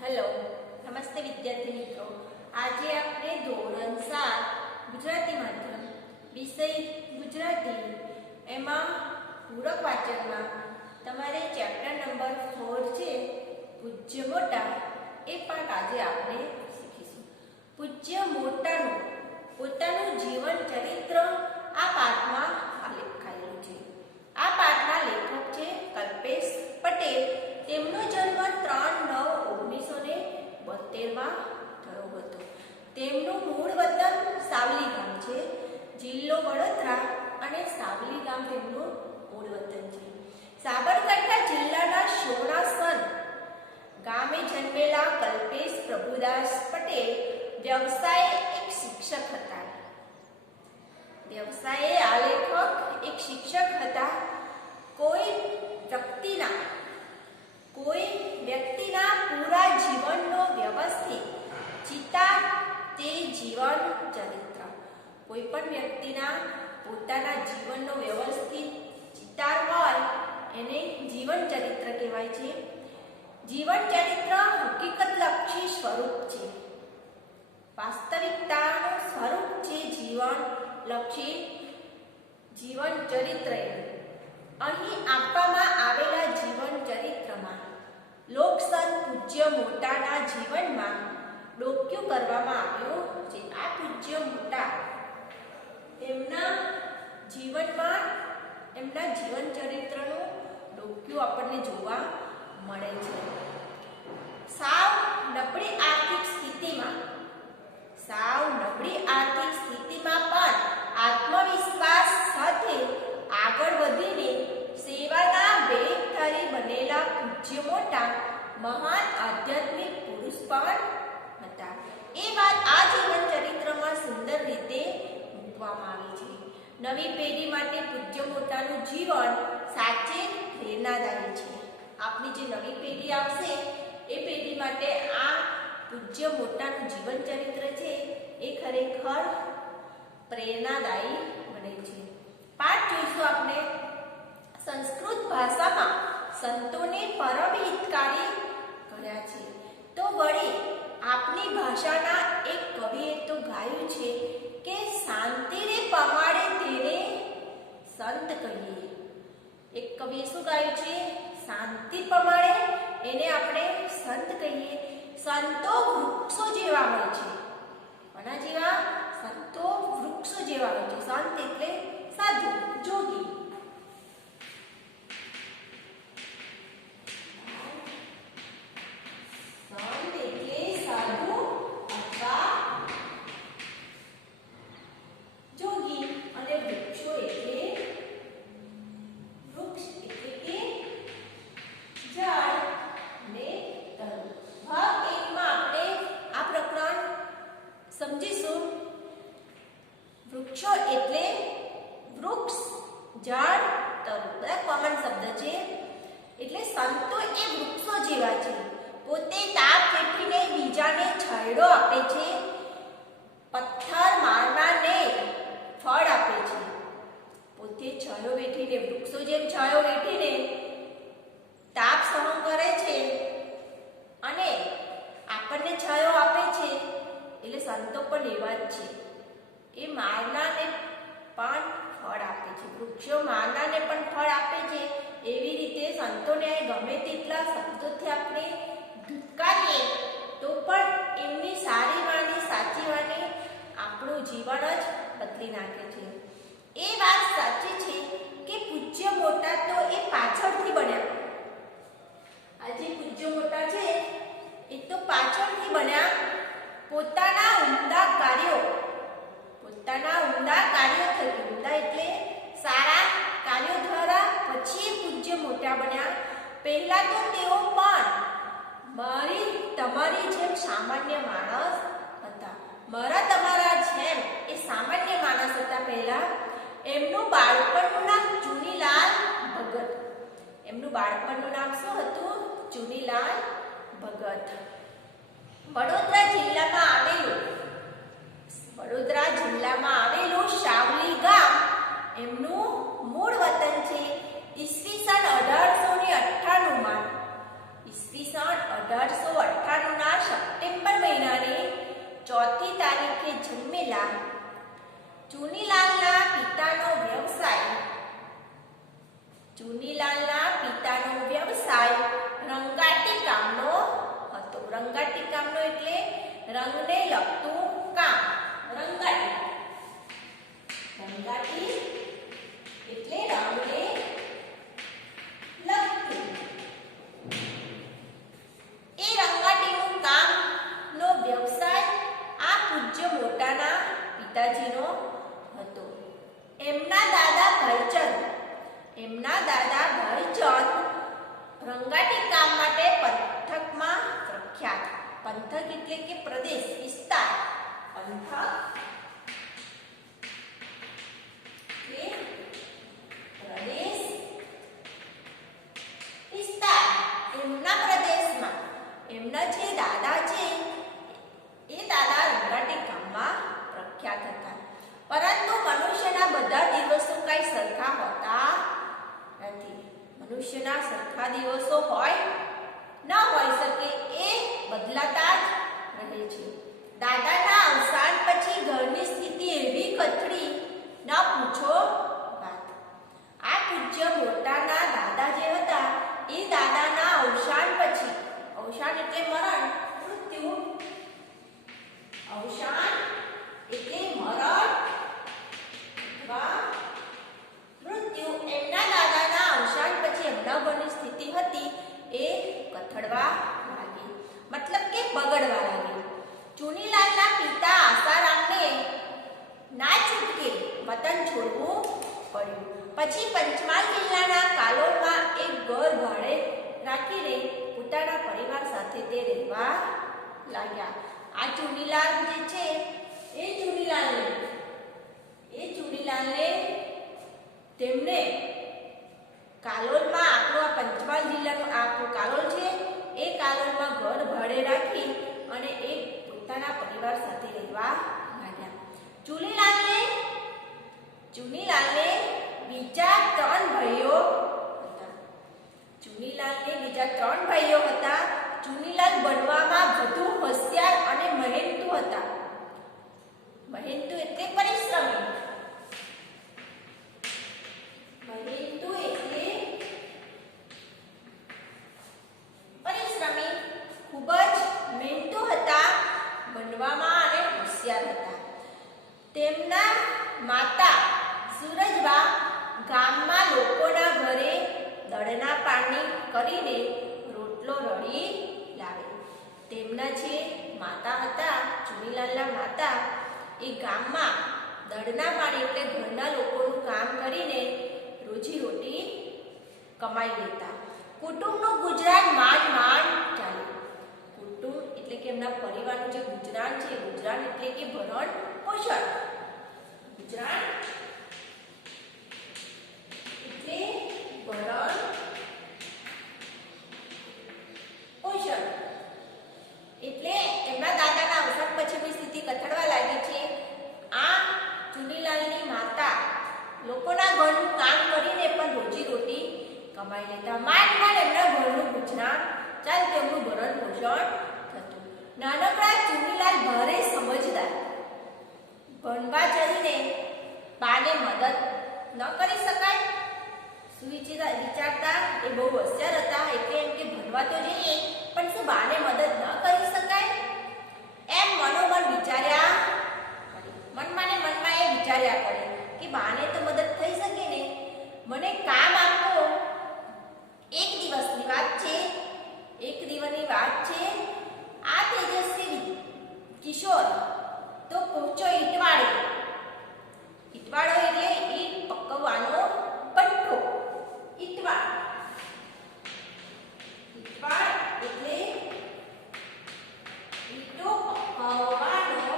Hello, નમસ્તે વિદ્યાર્થી મિત્રો. આજે આપણે ધોરણ 7 ગુજરાતી માધ્યમ વિષય ગુજરાતી એમાં પૂરક વાચનમાં તમારે ચેપ્ટર નંબર 4 છે પૂજ્ય મોટા એ પાઠ આજે આપણે શીખીશું. પૂજ્ય મોટાનું પોતાનું જીવન ચરિત્ર આ પાઠમાં લખાયેલું છે. આ પાઠના લેખક છે કલ્પેશ પટેલ. તેમનો જન્મ 3/9/1972 થયો હતો. તેમનું મૂળ વતન સાવલી ગામ છે. જિલ્લો વડોદરા અને સાવલી ગામ તેમનું મૂળ વતન છે. સાબરકાંઠા જિલ્લાના સોણાસન ગામે જન્મેલા કલ્પેશ પ્રભુદાસ પટેલ વ્યવસાયે એક શિક્ષક હતા. વ્યવસાયે આ લેખક એક શિક્ષક હતા. કોઈ વ્યક્તિના પૂરા જીવનનો વ્યવસ્થિત ચિતાર તે જીવન ચરિત્ર. કોઈ પણ વ્યક્તિના પોતાના જીવનનો વ્યવસ્થિત ચિતાર હોય એને જીવન ચરિત્ર કહેવાય છે. જીવન ચરિત્ર હકીકતલક્ષી સ્વરૂપ છે. વાસ્તવિકતાનું સ્વરૂપ છે જીવનલક્ષી જીવન ચરિત્ર. અહીં આપવામાં આવેલા જીવન ચરિત્રમાં લોકસંત પૂજ્ય મોટાના જીવનમાં ડોક્યુ કરવામાં આવ્યું છે. આ પૂજ્ય મોટા એમના જીવનમાં એમના જીવન ચરિત્રનું ડોક્યુ આપણને જોવા મળે છે. સાવ નબળી આર્થિક સ્થિતિમાં પણ આત્મવિશ્વાસ સાથે આગળ વધીને સેવાના બેધારી બનેલા પૂજ્ય મોટા મહાન આધ્યાત્મિક પુરુષ પણ હતા. એ વાત આ જીવન ચરિત્રમાં સુંદર રીતે મૂકવામાં આવી છે. નવી પેઢી માટે પૂજ્ય મોટાનું જીવન સાચે પ્રેરણાદાયી છે. આપણી જે નવી પેઢી આવશે એ પેઢી માટે આ પૂજ્ય મોટાનું જીવન ચરિત્ર છે એ ખરેખર પ્રેરણાદાયી બને છે. પાઠ જોઈશું આપણે. સંસ્કૃત ભાષામાં સંતોને પરમ હિતકારી કહ્યા છે. તો વળી આપની ભાષાના એક કવિએ તો ગાયું છે કે શાંતિ રે પમાડે તેને સંત કહીએ. એક કવિએ શું ગાયું છે? શાંતિ પમાડે એને આપણે સંત કહીએ. સંતો વૃક્ષો જેવા હોય છે. કોના જેવા? સંતો વૃક્ષો જેવા હોય છે. સંત એટલે સાધુ, જોગી. સંત એટલે સાધુ અથવા જોગી અને વૃક્ષો એટલે વૃક્ષ એટલે કે ઝાડ ને તરુ. ભાગ 1 માં આપણે આ પ્રકરણ સમજીશું. વૃક્ષો એટલે વૃક્ષ, ઝાડ, તરુ બધા કોમન શબ્દ છે. એટલે સંતો એ વૃક્ષો જેવા છે. પોતે તાપ વેઠીને બીજાને છાંયડો આપે છે. પથ્થર મારનારને ફળ આપે છે. પોતે છાંયો વેઠીને વૃક્ષો જેમ છાંયો વેઠીને તાપ સહન કરે છે અને આપણને છાંયો આપે છે. એટલે સંતો પણ એવા જ છે. એ મારનારને પણ ફળ આપે છે. વૃક્ષો મારનારને પણ ફળ આપે છે. એવી રીતે સંતોને ગમે તેટલા શબ્દોથી આપણે ધુતકારીએ તો પણ એમની સારી વાણી, સાચી વાણી આપણું જીવન જ બદલી નાખે છે. એ વાત સાચી છે કે પૂજ્ય મોટા તો એ પાછળથી બન્યા. આજે પૂજ્ય મોટા છે એ તો પાછળથી બન્યા. પોતાના ઉમદા કાર્યો થકી, ઉમદા એટલે સારા કાર્યો દ્વારા પછી પૂજ્ય મોટા બન્યા. પહેલા તો તેઓ પણ તમારી જેમ સામાન્ય માણસ હતા. મારા તમારા જેમ એ સામાન્ય માણસ હતા. પહેલા એમનું બાળપણનું નામ ચુનીલાલ ભગત. એમનું બાળપણનું નામ શું હતું? ચુનીલાલ ભગત. વડોદરા જિલ્લામાં આવેલું સાવલી ગામ એમનું મૂળ વતન છે. ઈસવીસન 1898 માં 1898 કામનો હતો. રંગાટી કામનો એટલે રંગને લગતું કામ. રંગાટી રંગાટી એટલે રંગને લગતું. એ રંગાટીનું કામનો વ્યવસાય આ પૂજ્ય મોટાના પિતાજીનો હતો. એમના દાદા ભાઈચંદ રંગાટી કામ માટે પંથકમાં પ્રખ્યાત. પંથક એટલે કે પ્રદેશ, વિસ્તાર. પંથક કે પ્રદેશ, વિસ્તાર. એમના પ્રદેશમાં એમના જે દાદા છે એ દાદા રંગાટી કામમાં પ્રખ્યાત હતા. પરંતુ મનુષ્યના બધા દિવસો કઈ સરખા હોતા નથી. મનુષ્યના સરખા દિવસો હોય ન હોઈ શકે, એ બદલાતા જ રહે છે. દાદાના અવસાન પછી ઘરની સ્થિતિ એવી કથળી ન પૂછો વાત. આ પૂજ્ય મોટાના દાદા જે હતા એ દાદાના અવસાન પછી, અવસાન એટલે મરણ, મૃત્યુ, અવસાન એટલે મરણ અથવા મૃત્યુ. એમના દાદાના અવસાન પછી એમના ઘરની સ્થિતિ હતી એ કથળવા લાગી, મતલબ કે બગડવા લાગી. ચુનીલાલના પિતા આસારામને ના છૂટકે વતન છોડવું પડ્યું. પછી પંચમહાલ જિલ્લાના કાલોલમાં એક ઘર ભાડે રાખીને પોતાના પરિવાર સાથે તે રહેવા લાગ્યા. આ ચુનીલાલ જે છે એ ચુનીલાલને તેમને કાલોલમાં, આપણો આ પંચમહાલ જિલ્લાનું આપણું કાલોલ છે એ કાલોલમાં ઘર ભાડે રાખી અને એ પોતાના પરિવાર સાથે રહેવા લાગ્યા. ચુનીલાલને બીજા ત્રણ ભાઈઓ હતા. ચુનીલાલ બનવામાં વધુ હોશિયાર અને મહેનતુ હતા. મહેનતુ એટલે પરિશ્રમી. ખૂબ જ મહેનતુ હતા, બનવામાં અને હોશિયાર હતા. તેમના માતા સુરજબા ગામમાં લોકોના ઘરે દળના પાણી કરીને રોટલો રળી લાવે. તેમના જે માતા હતા, ચુનીલાલના માતા, એ ગામમાં દળના પાણી એટલે ઘરના લોકોનું કામ કરીને રોજી રોટી કમાઈ લેતા. કુટુંબનું ગુજરાન માંડ ચાલે. કુટુંબ એટલે કે એમના પરિવારનું જે ગુજરાન છે, ગુજરાન એટલે કે ભરણ પોષણ. ગુજરાન એટલે ભરણ પોષણ. એટલે એમના દાદાના અવસાન પછીની સ્થિતિ કથળવા લાગી છે. આ ચુનીલાલની માતા લોકોના ઘરનું કામ કરીને પણ રોજી રોટી કમાઈ લેતા. માંડ એમના ઘરનું ગુજરાન ચાલતું, એમનું ભરણ પોષણ થતું. નાનકડા ચુનીલાલ ભારે સમજદાર. ભણવા જઈને બાને મદદ ન કરી શકાય. વિચારતા એ બહુ હોશિયાર હતા, એટલે એમ કે ભણવા તો જઈએ પણ શું બાને મદદ ન કરી શકાય, એમ મનોમન વિચાર્યા કરે. મનમાં એ વિચાર્યા કરે કે બાને તો મદદ થઈ શકે ને, મને કામ આપો. એક દિવસની વાત છે. આ તેજસ્વી કિશોર તો પહોંચ્યો ઈટવાડે. ઈટવાડો એટલે ઈટ પકવવાનો ભઠ્ઠો. ઈટવાડ એટલે ઈટો પકવવાનો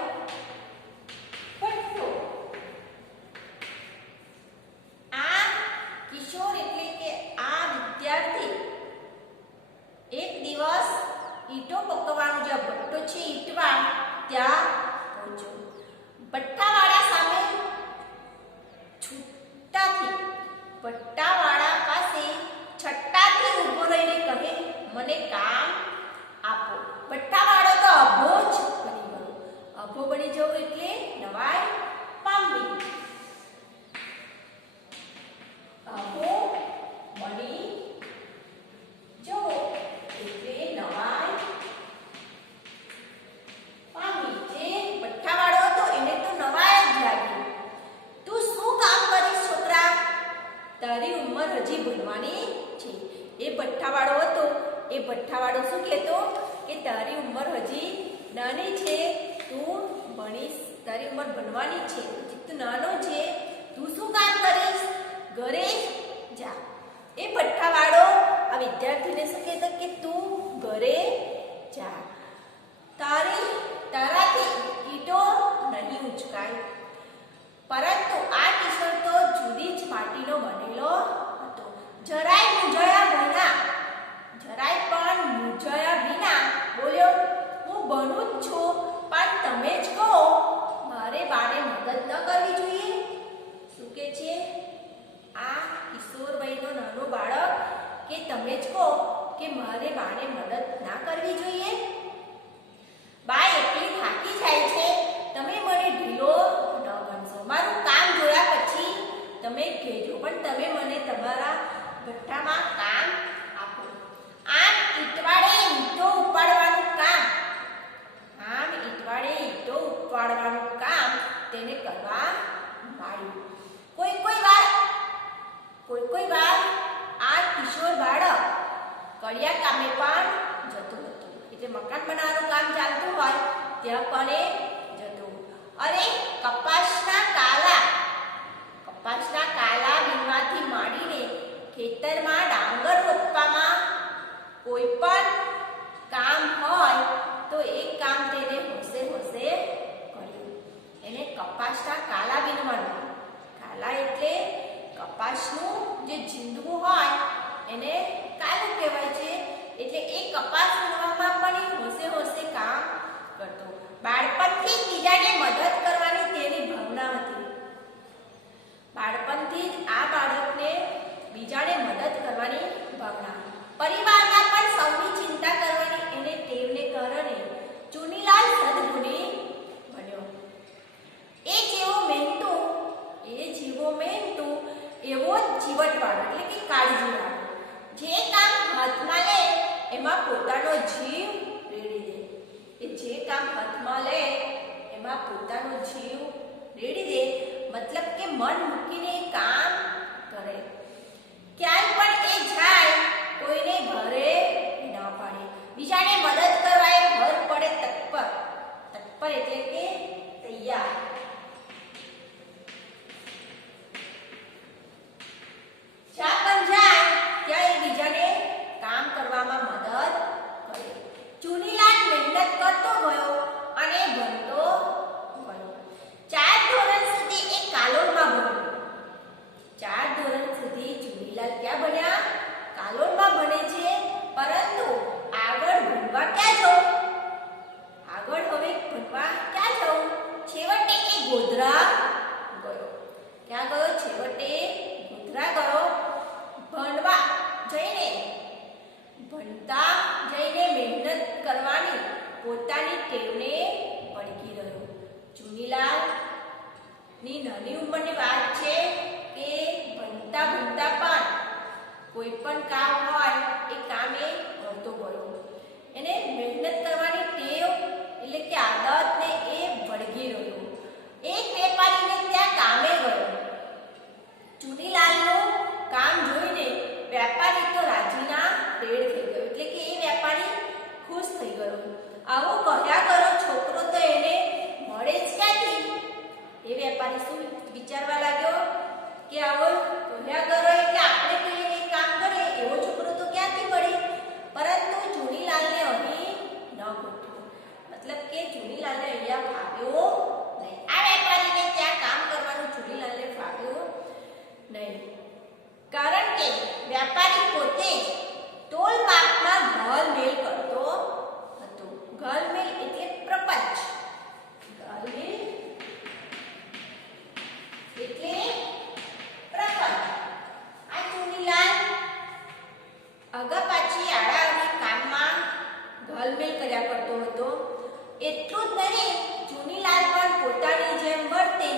ભઠ્ઠો. આ કિશોર એટલે કે આ વિદ્યાર્થી એક દિવસ ઈટો પકવવાનો જે ભઠ્ઠો છે ઈટવાડ, ત્યાં પહોંચ્યો. ભઠ્ઠાવાળા સામે ભઠ્ઠાવાળા પાસે છટ્ટાથી ઊભો રહીને કહે, મને કામ આપો. ભઠ્ઠાવાળો તો અભો જ બની ગયો. અભો બની જવું એટલે નવાઈ પામવી. અભો બની જવો એટલે તારી ઉંમર હજી નાની છે, તું ભણીશ, તારી ઉંમર ભણવાની છે, તું નાનો છે, તું શું કામ કરીશ? ઘરે જા. એ ભઠ્ઠાવાળો આ વિદ્યાર્થીને શું કહેતો કે તું ઘરે જા. તારાથી ઈંટો નહીં ઉચકાય. પરંતુ આ કિશોર તો જુદી જ માટીનો બનેલો હતો. જરાય પણ મૂંઝાયા વિના બોલ્યો, હું ભણું જ છું, પણ તમે જ કહો મારે બાને મદદ ન કરવી જોઈએ. શું કે છે આ કિશોર વયનો નાનો બાળક કે તમે જ કહો કે મારે બાને મદદ ના કરવી જોઈએ? બા એટલી થાકી જાય છે, તમે મને ઢીલો ન ગણશો. મારું કામ જોયા પછી તમે કહેજો, પણ તમે મને તમારા ભઠ્ઠામાં કામ આપો. આમ ઈંટવાળે ઈંટો ઉપાડવાનું કામ તેને કરવા માંડ્યું. કોઈ વાર આ કિશોર બાળક કડિયા કામે પણ જતો હતો. એટલે મકાન બનાવવાનું કામ ચાલતું હોય ત્યાં પણ એ જતો. અરે કપાસના કાલા વીણવાથી માંડીને ખેતરમાં ડાંગર રોપવામાં કોઈ પણ કામ હોય તો એ કામ તેને હોશે કર્યું. એને કપાસના કાલા વીણવાનું. કાલા એટલે કપાસનું જે જીંદવું હોય એને કાલું કહેવાય છે. એટલે એ કપાસ વીણવામાં પણ એ હોશે કામ કરતો. બાળપણથી જ બીજાને મદદ કરવાની તેની ભાવના હતી. બાળપણથી જ આ બાળકને બીજાને મદદ કરવાની ભાવના. પરિવારના પણ સૌની ચિંતા કરવાની એને ટેવને કારણે ચુનીલાલ સદગુણી બન્યો. એ જેવો મહેનતુ એવો જ જીવટવાળો એટલે કે કાળજીવાળો. જે કામ હાથમાં લે એમાં પોતાનો જીવ રેડી દે. મતલબ કે મન મૂકીને કામ કરે. ક્યાંય પણ એ જાય કોઈને ઘરે ના પાડે. બીજાને મદદ કરવા એ ભર પડે તત્પર એટલે કે તૈયાર. જ્યાં પણ જાય ત્યાં એ બીજાને કામ કરવામાં મદદ કરે. ચુનીલાલ મહેનત કરતો ગયો અને ભણતો ગયો. 4 ધોરણ સુધી એ કાલોલમાં ભણ્યો. 4 ધોરણ સુધી ચુનીલાલ ક્યાં ભણ્યા? કાલોલમાં ભણે છે. પરંતુ આગળ ભણવા ક્યાં જવું? છેવટે એ ગોધરા ગયો. ક્યાં ગયો? છેવટે ગોધરા ગયો. ભણતા જઈને મહેનત કરવાની પોતાની ટેવને પડકી રહ્યો. ચુનીલાલ ની નાની ઉંમરની વાત છે કે ભણતા પણ કોઈ પણ કામ હોય એ કામ એ કરતો ગયો. એને મહેનત કરવાની ટેવ એટલે કે આદતને એ વળગી રહ્યો. એક વેપારીને ત્યાં કામે ગયો. ચુનીલાલનું કામ જોઈને વેપારી તો રાજીના રેડ થઈ ગયો. એટલે કે એ વેપારી ખુશ થઈ ગયો. આવો કર્યા કરો છોકરો તો એને મળે જ ક્યાંથી? એ વેપારી શું વિચારવા લાગ્યો કે આવો કર્યા કરો એટલે આપણે કહીએ એ કામ કરે એવો છોકરો તો ક્યાંથી મળે? પરંતુ ચુનીલાલને અહીં ન ગોઠવ્યો. મતલબ કે ચુનીલાલને અહીંયા ફાવ્યો નહીં. આ વેપારીને ત્યાં કામ કરવાનું ચુનીલાલને ફાવ્યો નહીં. કારણ કે વેપારી પોતે જ તોલ માપમાં ઘરમેલ કરતો હતો. ઘરમેલ એટલે પ્રપંચ. ઘરમેલ એટલે પ્રપંચ. આ ચુનીલાલ આગા પાછી આડા કામમાં ઘરમેલ કર્યા કરતો હતો. એટલું જ નહીં, ચુનીલાલ પણ પોતાની જેમ વર્તે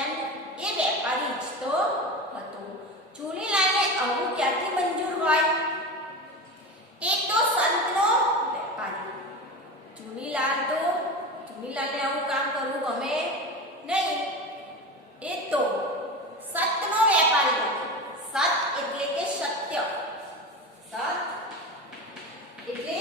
એમ એ વેપારી ઈચ્છતો હતો. ચુનીલાલને આવું ક્યાંથી મંજૂર હોય? એ તો સંતનો વેપારી. ચુનીલાલને આવું કામ કરવું ગમે નહીં. એ તો સતનો વેપારી હતો. સત એટલે કે સત્ય. સત એટલે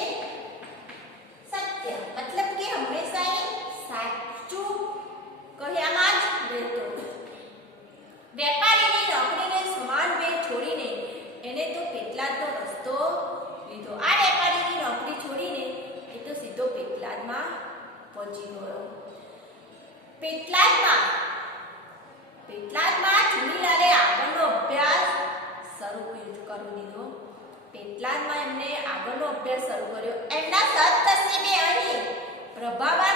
પહોંચી ગયો. પેટલાદમાં ચુનીલાલે આગળનો અભ્યાસ શરૂ કરી દીધો. પેટલાદમાં એમને આગળનો અભ્યાસ શરૂ કર્યો. એમના સદનસીબે અહીં પ્રભાવા